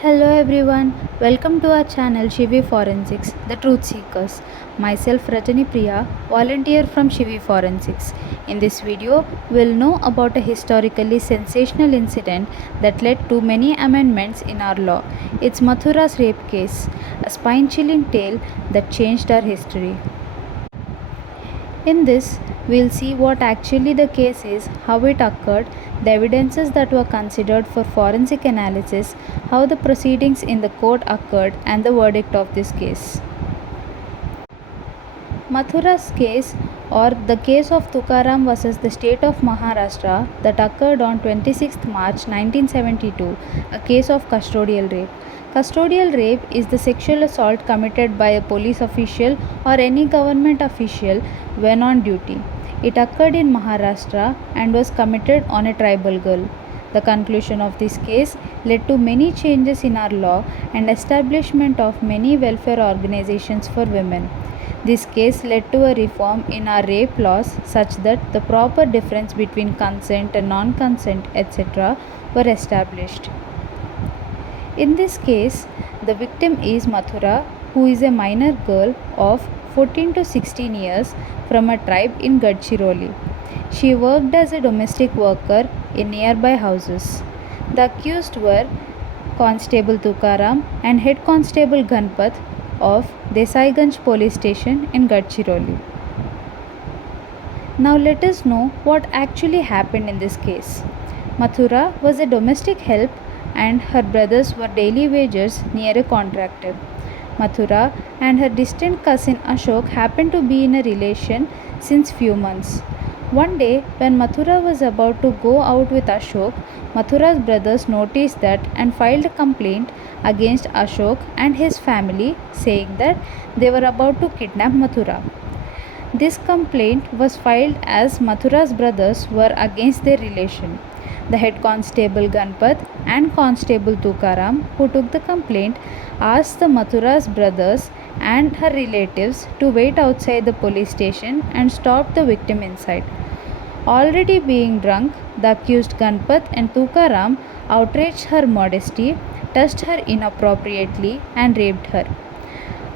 Hello everyone, welcome to our channel Shiviforensics, the Truth Seekers. Myself Rajani Priya, volunteer from Shiviforensics. In this video, we'll know about a historically sensational incident that led to many amendments in our law. It's Mathura's rape case, a spine-chilling tale that changed our history. In this, we'll see what actually the case is, how it occurred, the evidences that were considered for forensic analysis, how the proceedings in the court occurred, and the verdict of this case. Mathura's case, or the case of Tukaram versus the state of Maharashtra, that occurred on 26 March 1972, a case of custodial rape. Custodial rape is the sexual assault committed by a police official or any government official when on duty. It occurred in Maharashtra and was committed on a tribal girl. The conclusion of this case led to many changes in our law and establishment of many welfare organizations for women. This case led to a reform in our rape laws such that the proper difference between consent and non-consent, etc., were established. In this case, the victim is Mathura, who is a minor girl of 14 to 16 years from a tribe in Gadchiroli. She worked as a domestic worker in nearby houses. The accused were Constable Tukaram and Head Constable Ganpat of Desaiganj police station in Gadchiroli. Now let us know what actually happened in this case. Mathura was a domestic help and her brothers were daily wagers near a contractor. Mathura and her distant cousin Ashok happened to be in a relation since few months. One day, when Mathura was about to go out with Ashok, Mathura's brothers noticed that and filed a complaint against Ashok and his family, saying that they were about to kidnap Mathura. This complaint was filed as Mathura's brothers were against their relation. The head constable Ganpat and constable Tukaram, who took the complaint, asked the Mathura's brothers and her relatives to wait outside the police station and stop the victim inside. Already being drunk, the accused Ganpat and Tukaram outraged her modesty, touched her inappropriately, and raped her.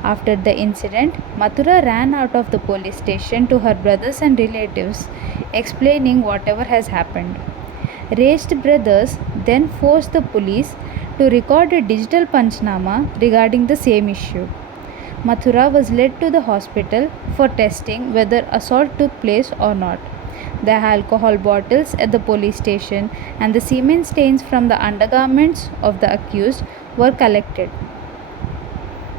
After the incident, Mathura ran out of the police station to her brothers and relatives, explaining whatever has happened. Raised brothers then forced the police to record a digital panchnama regarding the same issue. Mathura was led to the hospital for testing whether assault took place or not. The alcohol bottles at the police station and the semen stains from the undergarments of the accused were collected.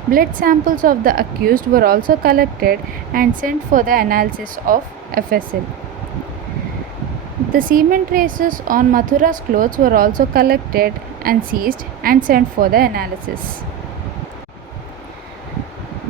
Blood samples of the accused were also collected and sent for the analysis of FSL. The semen traces on Mathura's clothes were also collected and seized and sent for the analysis.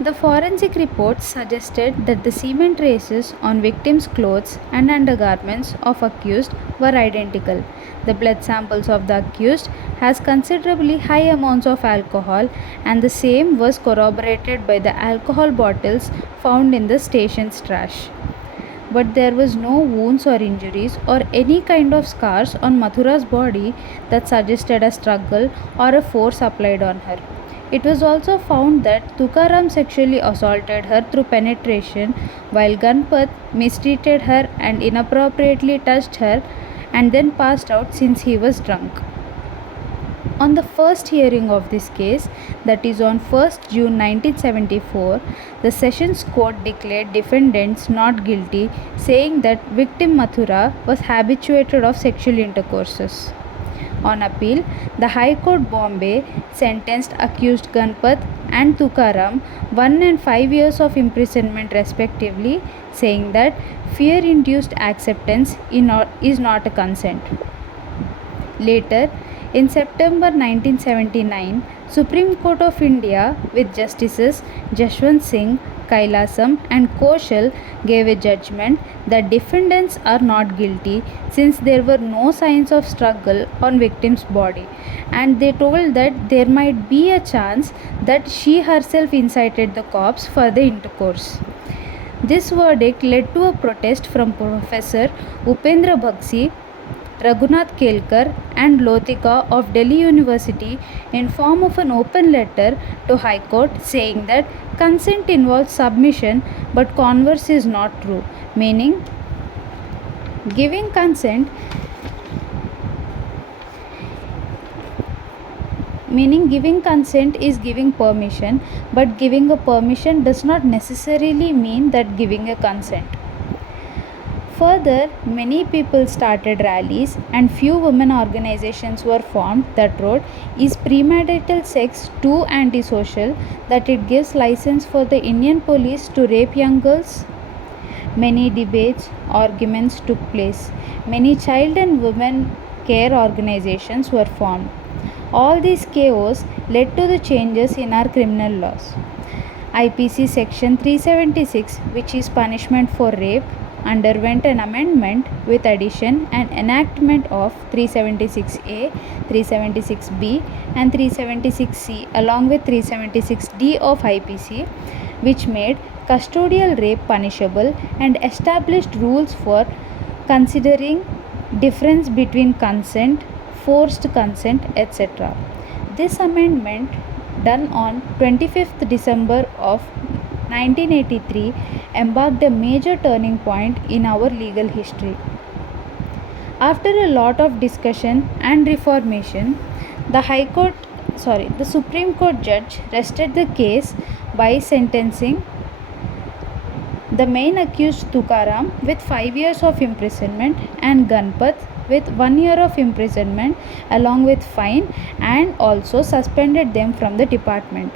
The forensic reports suggested that the semen traces on victims' clothes and undergarments of accused were identical. The blood samples of the accused has considerably high amounts of alcohol, and the same was corroborated by the alcohol bottles found in the station's trash. But there was no wounds or injuries or any kind of scars on Mathura's body that suggested a struggle or a force applied on her. It was also found that Tukaram sexually assaulted her through penetration, while Ganpat mistreated her and inappropriately touched her and then passed out since he was drunk. On the first hearing of this case, that is on 1st June 1974, the Sessions Court declared defendants not guilty, saying that victim Mathura was habituated of sexual intercourses. On appeal, the High Court Bombay sentenced accused Ganpat and Tukaram 1 and 5 years of imprisonment respectively, saying that fear-induced acceptance is not a consent. Later, in September 1979, Supreme Court of India with Justices Jashwant Singh, Kailasam and Koshal gave a judgment that defendants are not guilty since there were no signs of struggle on victim's body, and they told that there might be a chance that she herself incited the cops for the intercourse. This verdict led to a protest from Professor Upendra Bagsi, Raghunath Kelkar and Lotika of Delhi University in form of an open letter to High Court saying that consent involves submission but converse is not true, meaning giving consent is giving permission, but giving a permission does not necessarily mean that giving a consent. Further, many people started rallies and few women organizations were formed that wrote, "Is premarital sex too antisocial that it gives license for the Indian police to rape young girls?" Many debates, arguments took place. Many child and women care organizations were formed. All these chaos led to the changes in our criminal laws. IPC section 376, which is punishment for rape, underwent an amendment with addition and enactment of 376A, 376B and 376C along with 376D of IPC, which made custodial rape punishable and established rules for considering difference between consent, forced consent, etc. This amendment, done on 25th December of 1983, embarked a major turning point in our legal history. After a lot of discussion and reformation, the Supreme Court judge rested the case by sentencing the main accused Tukaram with 5 years of imprisonment and Ganpat with 1 year of imprisonment along with fine, and also suspended them from the department.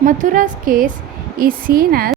Mathura's case is seen as